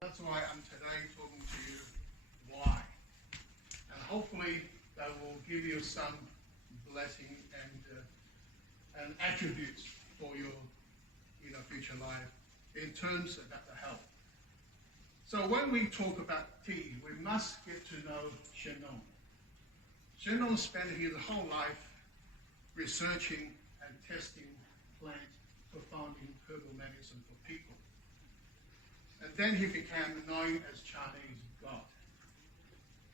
That's why I'm today talking to you why. And hopefully that will give you some blessing and attributes for your future life in terms about the health. So when we talk about tea, we must get to know Shenong. Shenong spent his whole life researching and testing plants for finding herbal medicine for people. And then he became known as Chinese God.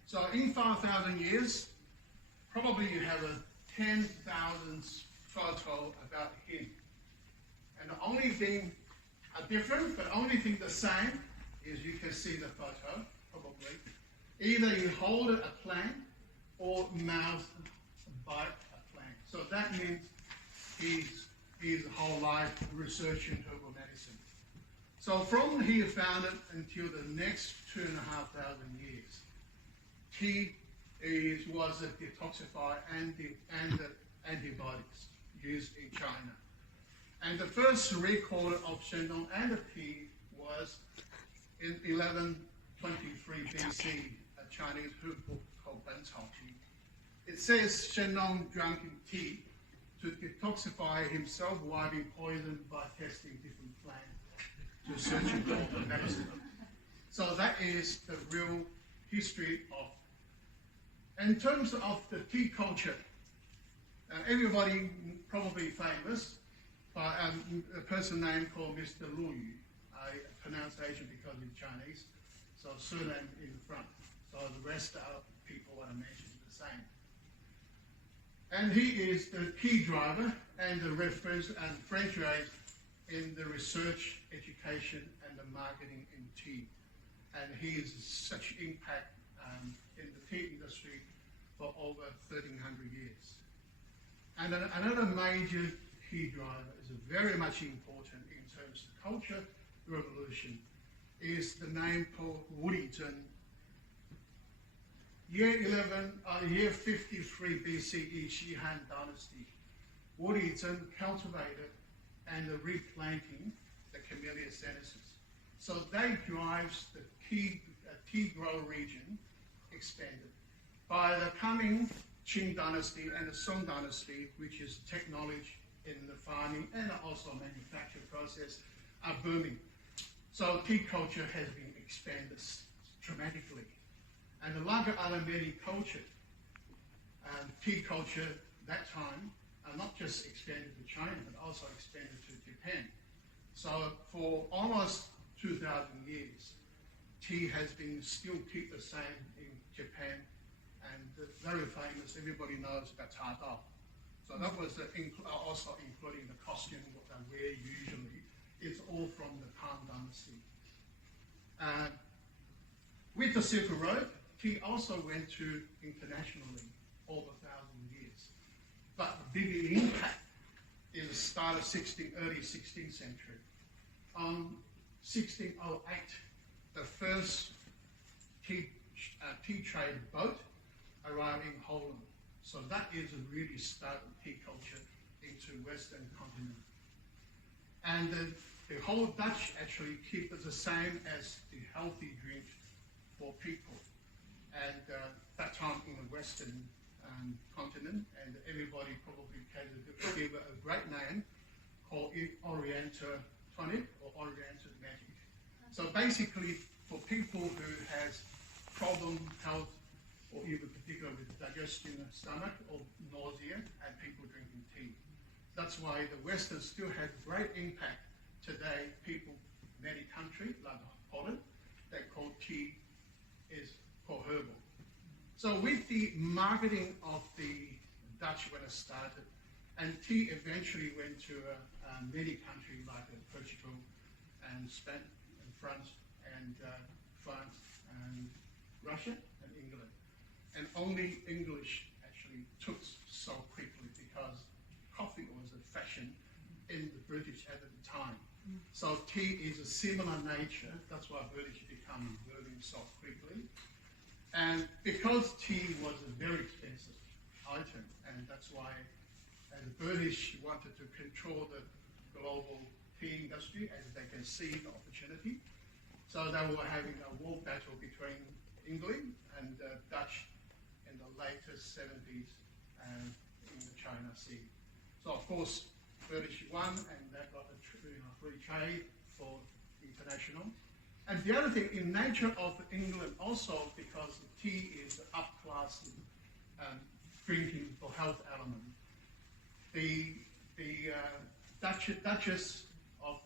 So in 5,000 years, probably you have a 10,000 photo about him. And the only thing different, but only thing the same is you can see the photo, probably. Either you hold a plant or mouth bite a plant. So that means his whole life researching herbal medicine. So from he found it until the next 2,500 years, tea was a detoxifier and antibiotics used in China. And the first record of Shenong and the tea was in 1123 BC, a Chinese herb book called Bencao Tea. It says Shenong drank tea to detoxify himself while being poisoned by testing different plants to search for medicine. So that is the real history of. In terms of the tea culture, everybody probably famous, by a person named called Mr. Lu Yu. I pronunciation because he's Chinese, so surname in the front. So the rest of people what I mentioned is the same. And he is the key driver and the reference and franchise in the research, education, and the marketing in tea. And he is such impact in the tea industry for over 1,300 years. And another major key driver is very much important in terms of culture revolution is the name called Wudizhen. Year 53 BCE, Shihan dynasty. Wudizhen cultivated and replanting the Camellia senecis. So that drives the tea grow region expanded. By the coming Qing dynasty and the Song dynasty, which is technology in the farming and also manufacturing process, are booming. So tea culture has been expanded dramatically. And like other many cultures, tea culture that time not just expanded to China, but also expanded to Japan. So for almost 2,000 years, tea has been still keep the same in Japan, and very famous, everybody knows about Cha Dao. So that was also including the costume what they wear usually. It's all from the Tang Dynasty. With the Silk Road, tea also went to internationally over 1,000 years. But the big impact is the start of early 16th century. 1608, the first tea trade boat arrived in Holland. So that is a really start of tea culture into Western continent. And the whole Dutch actually keep it the same as the healthy drink for people. And that time in the Western continent, and everybody probably can give it a great name called Oriental Tonic or Oriental Magic. So basically for people who has problem health or even particular with digestion of stomach or nausea and people drinking tea. That's why the Western still has great impact today. People, many countries like Holland, they call tea is called herbal. So with the marketing of the Dutch when it started, and tea eventually went to many countries like Portugal and Spain and France and Russia and England. And only English actually took so quickly because coffee was a fashion in the British at the time. So tea is a similar nature. That's why British become booming so quickly. And because tea was a very expensive item, and that's why the British wanted to control the global tea industry as they can see the opportunity. So they were having a war battle between England and Dutch in the latest 70s and in the China Sea. So of course, British won, and they got a free trade for international. And the other thing, in nature of England also, because tea is the up-class drinking for health element, the Duchess of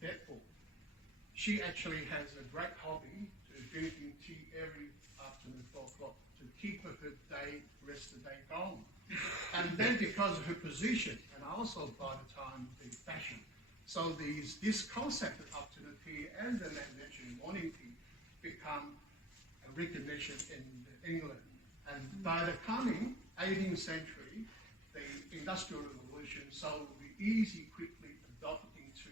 Bedford, she actually has a great hobby to drinking tea every afternoon, 4 o'clock, to keep her rest of the day going. And then because of her position, and also by the time the fashion, so this concept of afternoon tea and the mentioned morning tea become a recognition in England. And by the coming 18th century, the Industrial Revolution, so it will be easy, quickly adopted into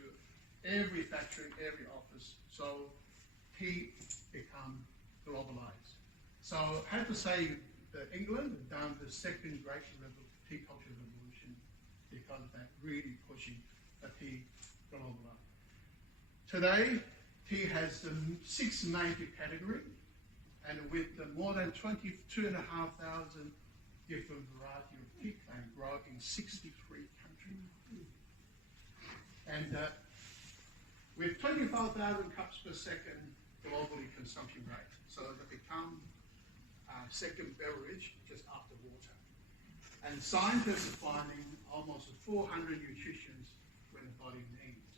every factory, every office. So tea become globalized. So I have to say that England has done the second great tea culture revolution because of that really pushing the tea globalized. Today, tea has 6 major categories, and with more than 22,500 different varieties of tea plants grown in 63 countries. And with 25,000 cups per second globally consumption rate, so they become second beverage just after water. And scientists are finding almost 400 nutrients when the body needs,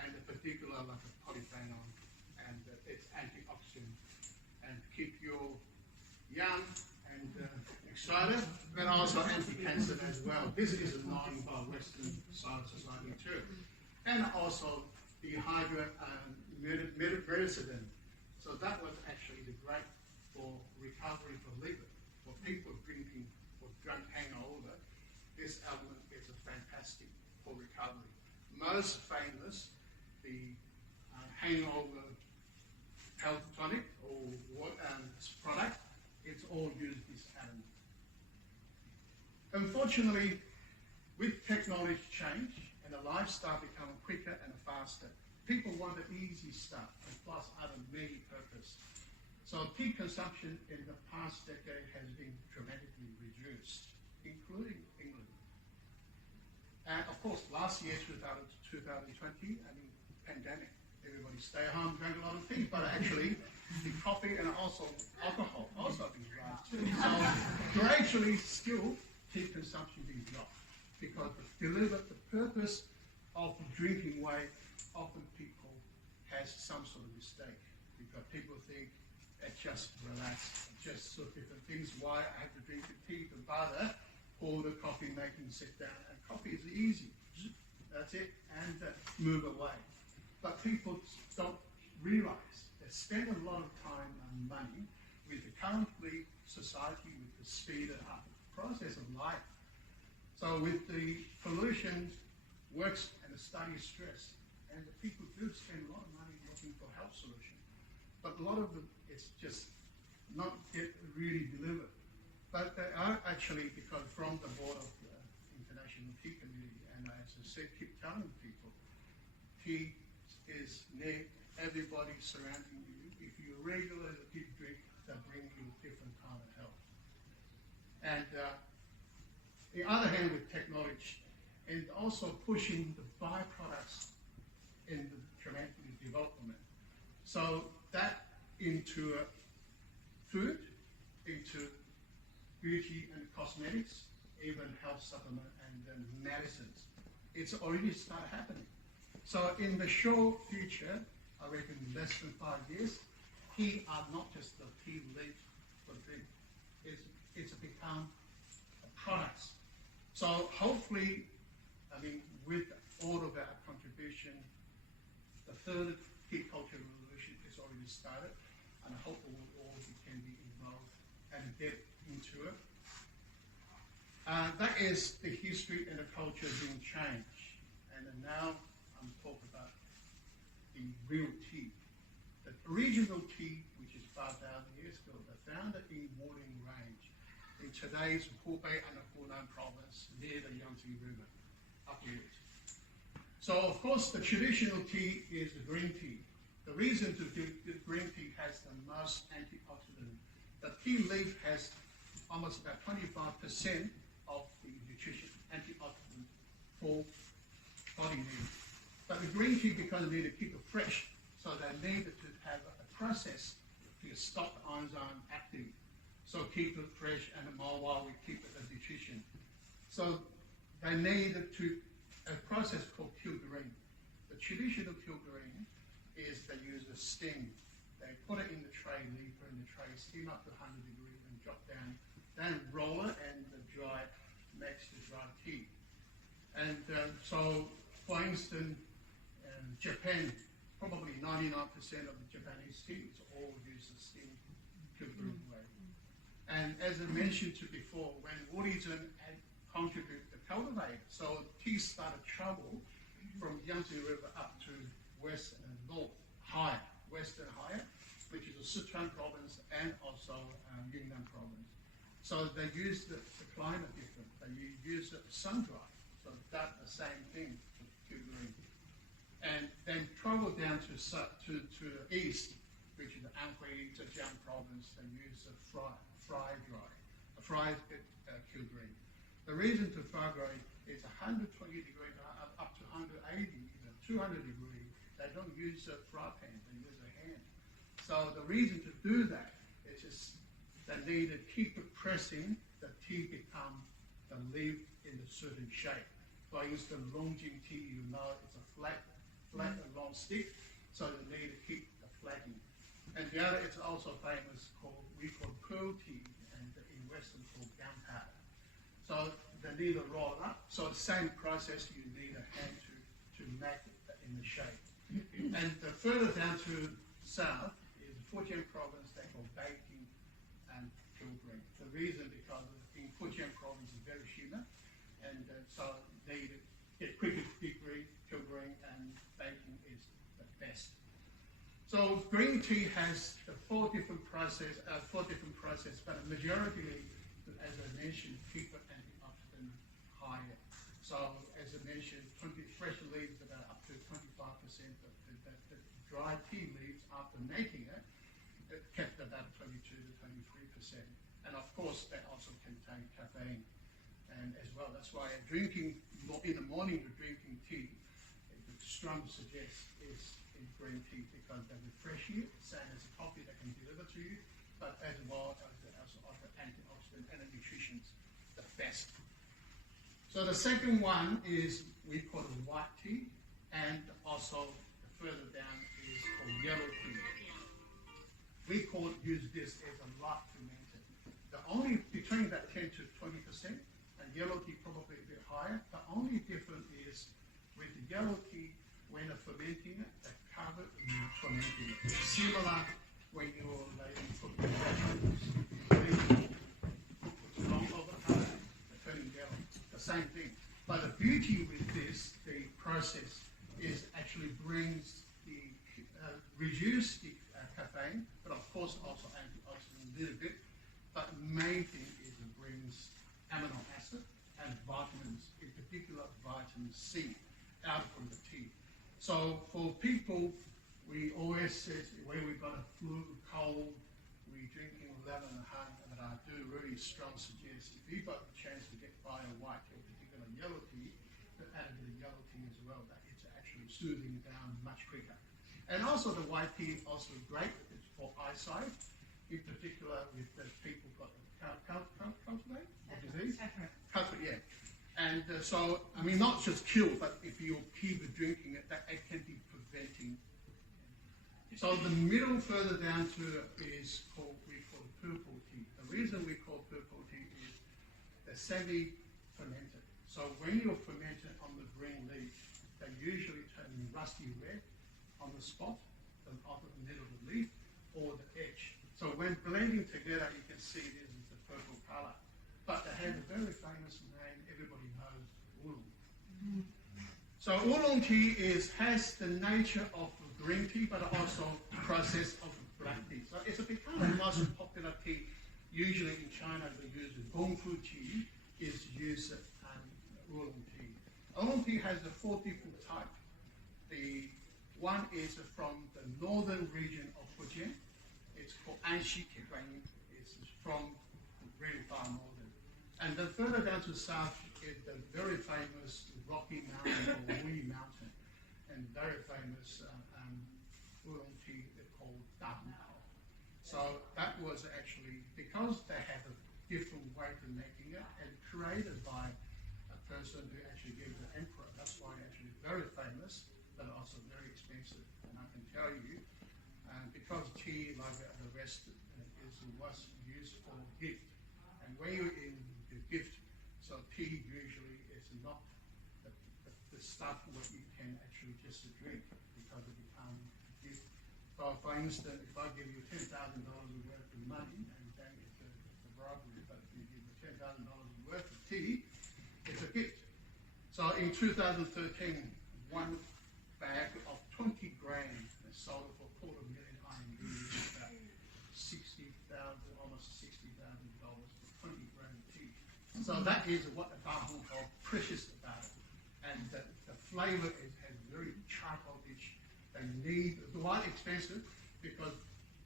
and in particular like a polyphenol, and it's antioxidant, and keep you young and excited, but also anti-cancer as well. This is known by Western Science Society too. And also dehydrate medicine. So that was actually the great for recovery for liver. For people drinking or drunk hangover, this element is fantastic for recovery. Most famous, the hangover health tonic or product, it's all used this element. Unfortunately, with technology change and the lifestyle becoming quicker and faster, people want the easy stuff and plus other many purpose. So tea consumption in the past decade has been dramatically reduced, including England. And of course, last year, 2020, pandemic, everybody stay at home, drank a lot of tea, but actually the coffee and also alcohol also been dropped too. So gradually still tea consumption being dropped because to deliver the purpose of the drinking way, often people has some sort of mistake because people think it's just relax, just sort of different things. Why I have to drink the tea, the butter, or the coffee making sit down, and coffee is easy. That's it, and move away. But people don't realize they spend a lot of time and money with the currently society, with the speed up process of life. So with the pollution, works and the study stress, and the people do spend a lot of money looking for health solutions. But a lot of them, it's just not yet really delivered. But they are actually, because from the board of the International Tea Committee, and as I said, keep telling people, tea is near everybody surrounding you. If you regularly drink, that bring you different kind of health. And the other hand, with technology, and also pushing the byproducts in the dramatic development. So that into food, into beauty and cosmetics, even health supplement and medicines. It's already started happening. So in the short future, I reckon less than 5 years, tea are not just the tea leaf for drink. It's become products. So hopefully, with all of our contribution, the third tea culture revolution is already started, and I hope we all can be involved and get into it. That is the history and the culture being changed. And now I'm talking about the real tea. The original tea, which is 5,000 years ago, they found it in Wuling Range, in today's Hubei and Hunan province, near the Yangtze River, upwards. So of course the traditional tea is the green tea, The reason to do green tea has the most antioxidant. The tea leaf has almost about 25% of the nutrition, antioxidant for body needs. But the green tea, because they need to keep it fresh, so they need to have a process to stop the enzyme active. So keep it fresh and while we keep it the nutrition. So they need a process called curing. The traditional curing is they use a steam. They put it in the tray, leave it in the tray, steam up to 100 degrees and drop down, then roll it and dry, makes the dry tea. And so, for instance, Japan, probably 99% of the Japanese tea is all used the steam curing way. And as I mentioned to before, when Buddhism had contributed to cultivate, so tea started travel from Yangtze River up to west and north, higher, western higher, which is the Sichuan province and also Yunnan province. So they use the climate different. They use the sun dry. So that's the same thing for curing. And then travel down to the east, which is the Anhui, Zhejiang province. They use the fry dry, curing. The reason to fry dry is 120 degrees up to 180, even 200 degrees. They don't use a fry pan, they use a hand. So the reason to do that is just they need to keep it pressing, the tea become the leaf in a certain shape. For instance, Longjing tea, you know, it's a flat and long stick, so they need to keep the flattening. And the other, it's also famous we call pearl tea, and in Western called gunpowder. So they need to roll it up. So the same process, you need a hand to make it in the shape. And further down to south is Fujian province, they call baking and curing. The reason because in Fujian province is very humid, and so they get quicker degree curing, and baking is the best. So green tea has the four different process, but the majority, as I mentioned, keep it antioxidant higher. So as I mentioned, fresh leaves about up to 25%. The dry tea leaves after making it kept about 22 to 23%. And of course, they also contain caffeine, and as well. That's why drinking in the morning, drinking tea, the strong suggest is in green tea because they refresh you, same as the coffee they can deliver to you, but as well as they also offer antioxidant and nutrition, the best. So the second one is we call it white tea, and also further down is called yellow tea. We use this as a light fermented. The only between that 10 to 20%, and yellow tea probably a bit higher. The only difference is with the yellow tea, when you're fermenting it, the cover is fermenting it. It's similar when you're cooking vegetables. It's long over cover, they're turning yellow. The same thing. But the beauty with this, the process, is actually brings reduce the caffeine, but of course also antioxidant a little bit. But the main thing is it brings amino acid and vitamins, in particular vitamin C, out from the tea. So for people, we always say when we've got a flu, cold, we're drinking lemon and honey, but I do really strong suggest if you've got the chance to get by a white tea, particularly yellow tea, to add a bit of yellow tea as well, that it's actually soothing down much quicker. And also the white tea also great for eyesight, in particular with the people got cultivate disease. Cultivate, yeah. And so, I mean, not just cure, but if you keep drinking it, that it can be preventing. So the middle further down to is we call purple tea. The reason we call purple tea is they're semi-fermented. So when you ferment it on the green leaf, they usually turn rusty red on the spot, the middle of the leaf, or the edge. So when blending together, you can see this is the purple color. But they have a very famous name, everybody knows, oolong. So oolong tea has the nature of green tea, but also the process of black tea. So it's become the most popular tea. Usually in China, they use gongfu tea, is used oolong tea. Oolong tea has the 4 different types. The One is from the northern region of Fujian. It's called Anxi Grain. It's from really far northern. And then further down to south is the very famous Rocky Mountain or Wui Mountain, and very famous oolong tea called Dao. So that was actually, because they have a different way of making it, and created by a person who actually gave the emperor. That's why actually very famous, but also very expensive. And I can tell you, because tea, like the rest, was used for gift. And when you're in the gift, so tea usually is not the stuff what you can actually just drink, because it becomes a gift. So for instance, if I give you $10,000 worth of money, and then it's a robbery, but if you give me $10,000 worth of tea, it's a gift. So in 2013, one bag of 20 grams sold for $250,000 RMB, about almost $60,000 for 20 grams of tea. So that is what the Bahong call precious about it. And the flavor has very charcoalish. They need, why expensive? Because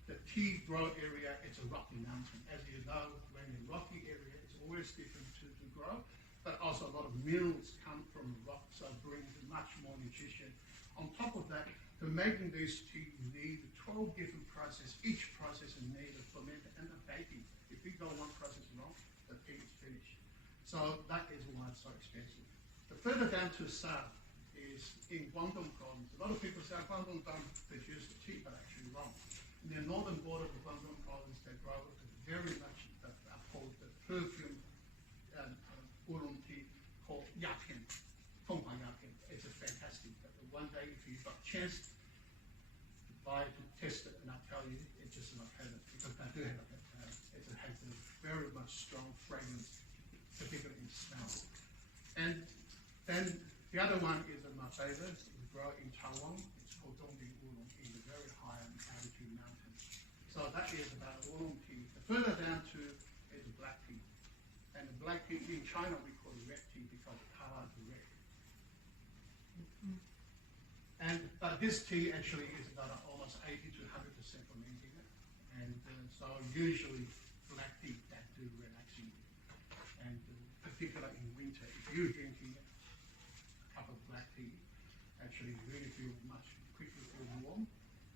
the tea grow area, it's a rocky mountain. As you know, when in a rocky area, it's always different to grow, but also a lot of minerals come from the rock, so it brings much more nutrition. On top of that, to making this tea, you need 12 different processes. Each process needs a fermentation and a baking. If you go one process wrong, the tea is finished. So that is why it's so expensive. The further down to the south is in Guangdong province. A lot of people say Guangdong don't produce the tea, but actually wrong. In the northern border of the Guangdong province, they grow very much called the perfume oolong tea called yapian, Tonghua yapian. It's a fantastic. One day, if you've got a chance to buy it, to test it, and I'll tell you, it's just not heaven, because I do have it. It has a very much strong fragrance, particularly in smell. And then the other one is my favorite. It's grown in Taiwan. It's called Dongbing oolong in the very high altitude mountains. So that is about oolong tea. The further down to is black tea. And the black tea in China we call it red tea because the color is red. But this tea actually is about almost 80 to 100% fermenting it. And so usually black tea that do relaxing. And particularly in winter, if you're drinking a cup of black tea, actually you really feel quickly feel warm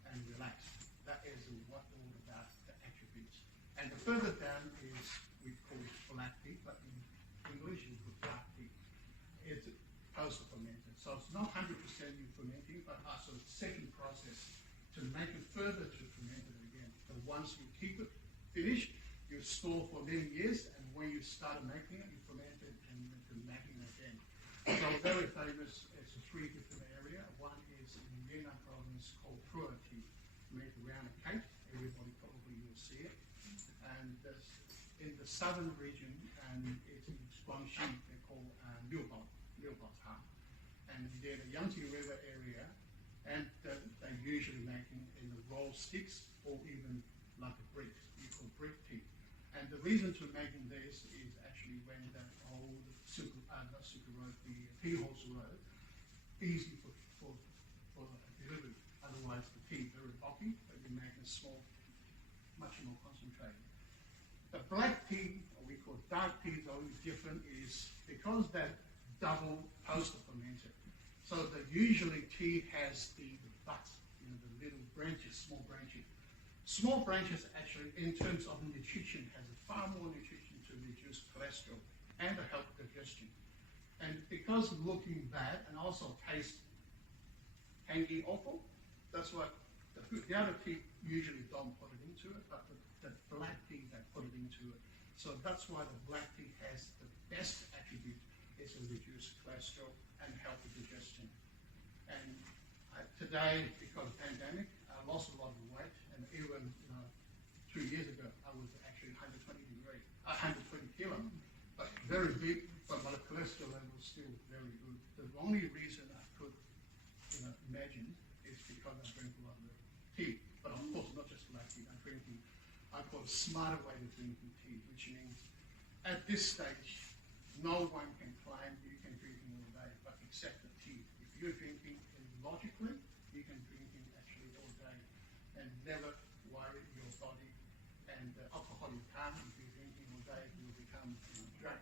and relaxed. That is what all about the attributes. And the further down is we call it black tea, but in English we call black tea. It's post-fermented. So it's not 100% you fermenting, but also the second process to make it further to ferment it again. So once you keep it finished, you store for many years, and when you start making it, you ferment it and making it again. So very famous, it's a three different area. One is in Yunnan province called Pura tea, made around a cake. Everybody probably will see it. And in the southern region, and it's in Guangxi, they call Liubao tea. And then the Yangtze River area, and they're usually making in the roll sticks or even like a brick. You call brick tea. And the reason to making this is actually when the old not Silk Road, the tea horse road, easy for delivery. Otherwise, the tea very bulky, but you make it small, much more concentrated. The black tea, or we call dark tea, is always different. Is because that double poster fermented. So that usually tea has the butt, the little branches, small branches. Small branches actually, in terms of nutrition, has far more nutrition to reduce cholesterol and to help digestion. And because looking bad and also taste tangy awful, that's what the other tea usually don't put it into it, but the black tea they put it into it. So that's why the black tea has the best attribute is to reduce cholesterol and help with digestion. And today, because of the pandemic, I lost a lot of weight, and even 2 years ago, I was actually 120 kilo, but very big, but my cholesterol level was still very good. The only reason I could imagine is because I drink a lot of tea, but of course not just black tea. I'm drinking, I call it a smarter way of drinking tea, which means at this stage, no one can claim you can drink it all day, but except the tea. If you're drinking it logically, you can drink it actually all day and never worry your body. And alcohol you can't. If you're drinking all day, you will become drunk.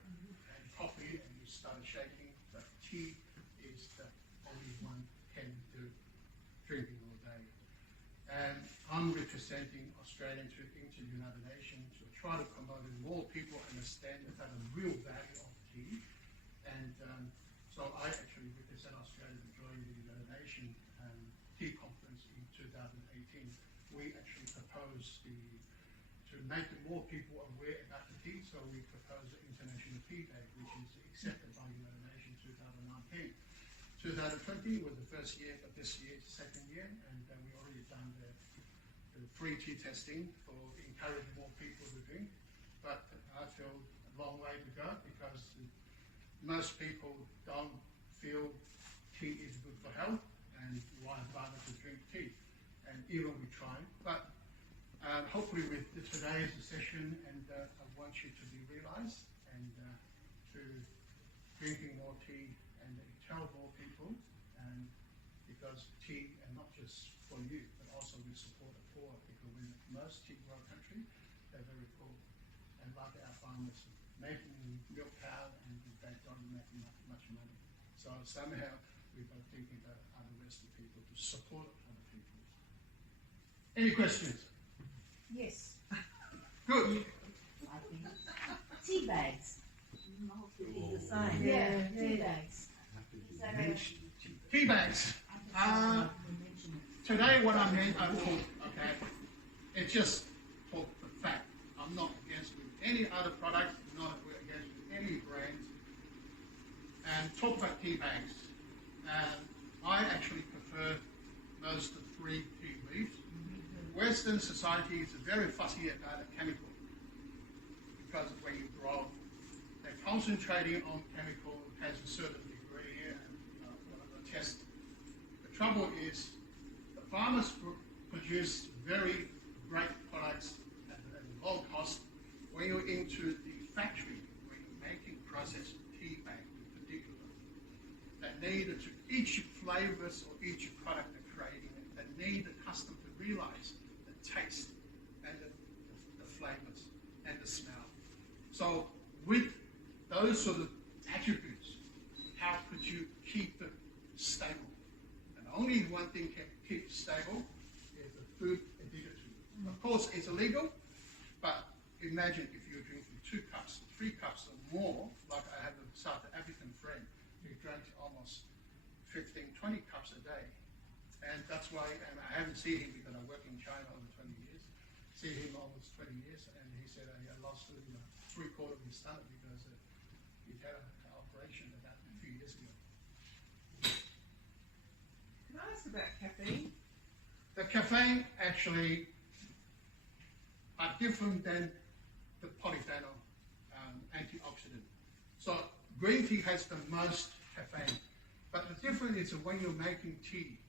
And coffee, and you start shaking. But tea is the only one can do drinking all day. And I'm representing Australia into the United Nations to try to promote it. More people understand the real value of tea. And so I actually represent Australia to join the United Nations Tea Conference in 2018. We actually proposed to make more people aware about the tea, so we proposed the International Tea Day, which is accepted by the United Nations 2019. 2020 was the first year, but this year is the second year, and we already done the free tea testing for encouraging more people to drink. But I feel a long way to go because most people don't feel tea is good for health, and why bother to drink tea? And even we try, but hopefully with today's session, and I want you to be realised and to drinking more tea and tell more people, and because tea, and not just for you, but also we support the poor, because in most tea grow country, they're very poor, and like our farmers making milk powder, and they don't make much money. So somehow we've got to think about other rest of people to support other people. Any questions? Yes. Good. I think. Tea bags. The same. Yeah, tea bags. Tea bags. Today what I meant, I thought, okay, it's just for the fact. I'm not against with any other product, not against with any brands. And talk about tea bags. I actually prefer most of the 3 tea leaves. Western society is very fussy about the chemical, because when you grow, they're concentrating on chemical, has a certain degree, and whatever test. The trouble is, the farmers produce very great products at a low cost. When you're into the factory, when you're making processed tea bag in particular, that need to each flavors or each product they're creating, that need the customer to realize taste and the flavors and the smell. So with those sort of attributes, how could you keep it stable? And only one thing can keep stable is the food added to it. Of course, it's illegal, but imagine if you're drinking 2 cups, 3 cups or more, like I have a South African friend who drank almost 15, 20 cups a day. And that's why, and I haven't seen him because I work in China over 20 years, see him almost 20 years, and he said he lost 3/4 of his stomach because he had an operation about a few years ago. Can I ask about caffeine? The caffeine actually are different than the polyphenol antioxidant. So green tea has the most caffeine, but the difference is when you're making tea,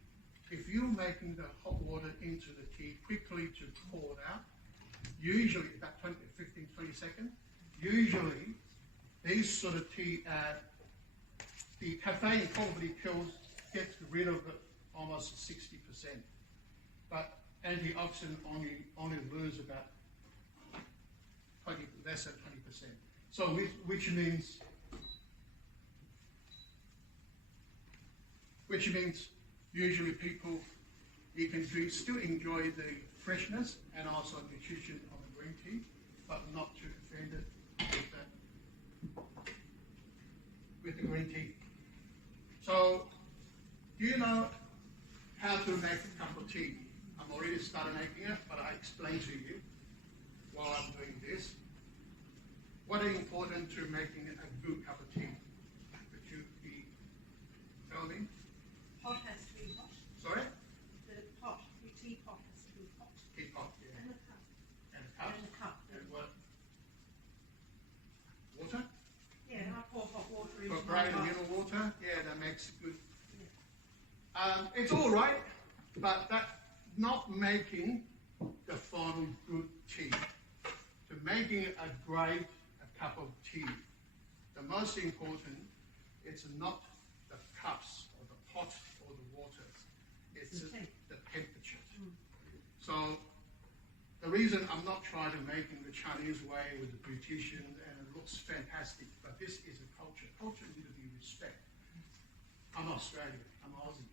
if you're making the hot water into the tea quickly to pour it out, usually about 15, 20 seconds, usually these sort of tea, the caffeine probably gets rid of it almost 60%. But antioxidant only lose about less than 20%. So which means usually people, you can still enjoy the freshness and also nutrition of the green tea, but not too offended with the green tea. So, do you know how to make a cup of tea? I'm already started making it, but I explain to you while I'm doing this. What is important to making a good cup of tea? Could you tell me? Pot has to be hot. Sorry? The teapot has to be hot. Teapot, yeah. And a cup. And a cup? And a cup. And what? Water? Yeah, and I pour hot water into Put my great cup. little water? Yeah, that makes it good. Yeah. It's all right, but that's not making the final good tea. To making a great cup of tea, the most important, it's not the cups or the pot or the water. It's It's The temp. the temperature. So the reason I'm not trying to make it the Chinese way with the beautician and it looks fantastic, but this is a culture. Culture needs to be respected. I'm Australian, I'm Aussie.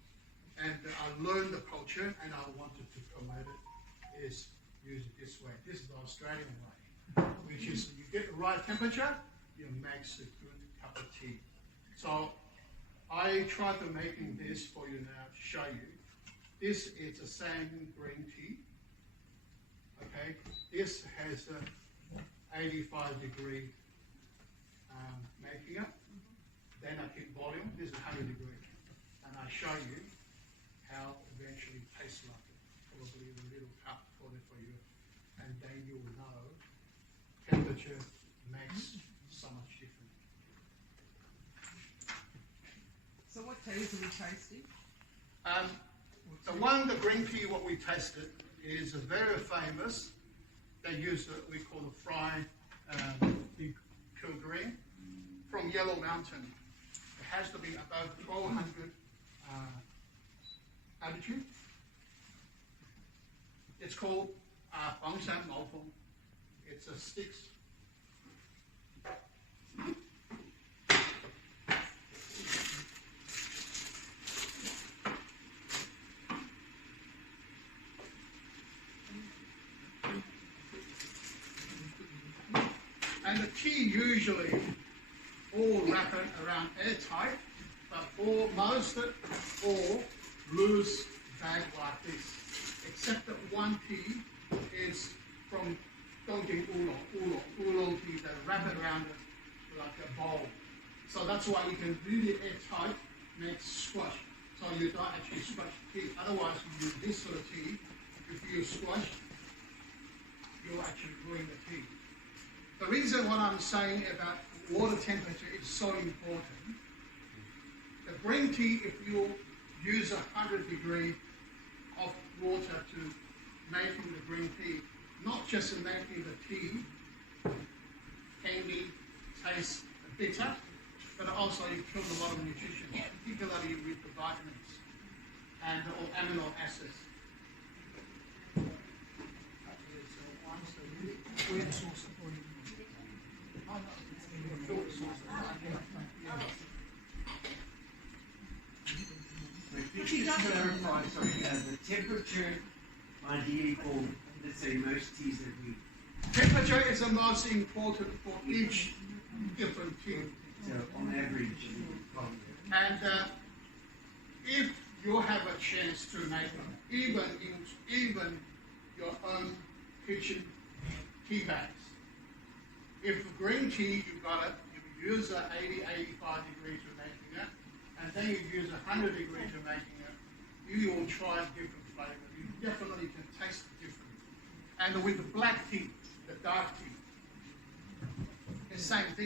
And I learned the culture and I wanted to promote it is use it this way. This is the Australian way, which is you get the right temperature, you makes a good cup of tea. So I tried to making this for you now to show you. This is the same green tea. Okay, this has a 85-degree making it. Then I keep volume. This is 100 degree, and I show you how eventually it tastes like it. Probably a little cup for you, and then you will know temperature makes so much difference. So what teas are we tasting? The green tea what we tasted is a very famous. They use we call the fry big cool green from Yellow Mountain. It has to be above 1200 altitude. It's called Huangshan Maofeng. It's a sticks. And the tea usually all wrap it around airtight, but most all loose bag like this. Except that one tea is from Dongting Oolong tea that wrap it around it like a bowl. So that's why you can really airtight, make squash. So you don't actually squash tea. Otherwise you use this sort of tea, if you squash, you'll actually ruin the tea. The reason what I'm saying about water temperature is so important. The green tea, if you use 100 degree of water to making the green tea, not just making the tea can taste bitter, but also you kill a lot of nutrition, particularly with the vitamins and or amino acids. Just to clarify, sorry, the temperature ideally for, let's say, most teas that we... Temperature is the most important for each different tea. So on average... And if you have a chance to make even your own kitchen tea bags, if green tea you got it, you use 80-85 degree to making it, and then you use 100 degree to making it, you will try different flavors. You definitely can taste it differently. And with the black tea, the dark tea, the same thing.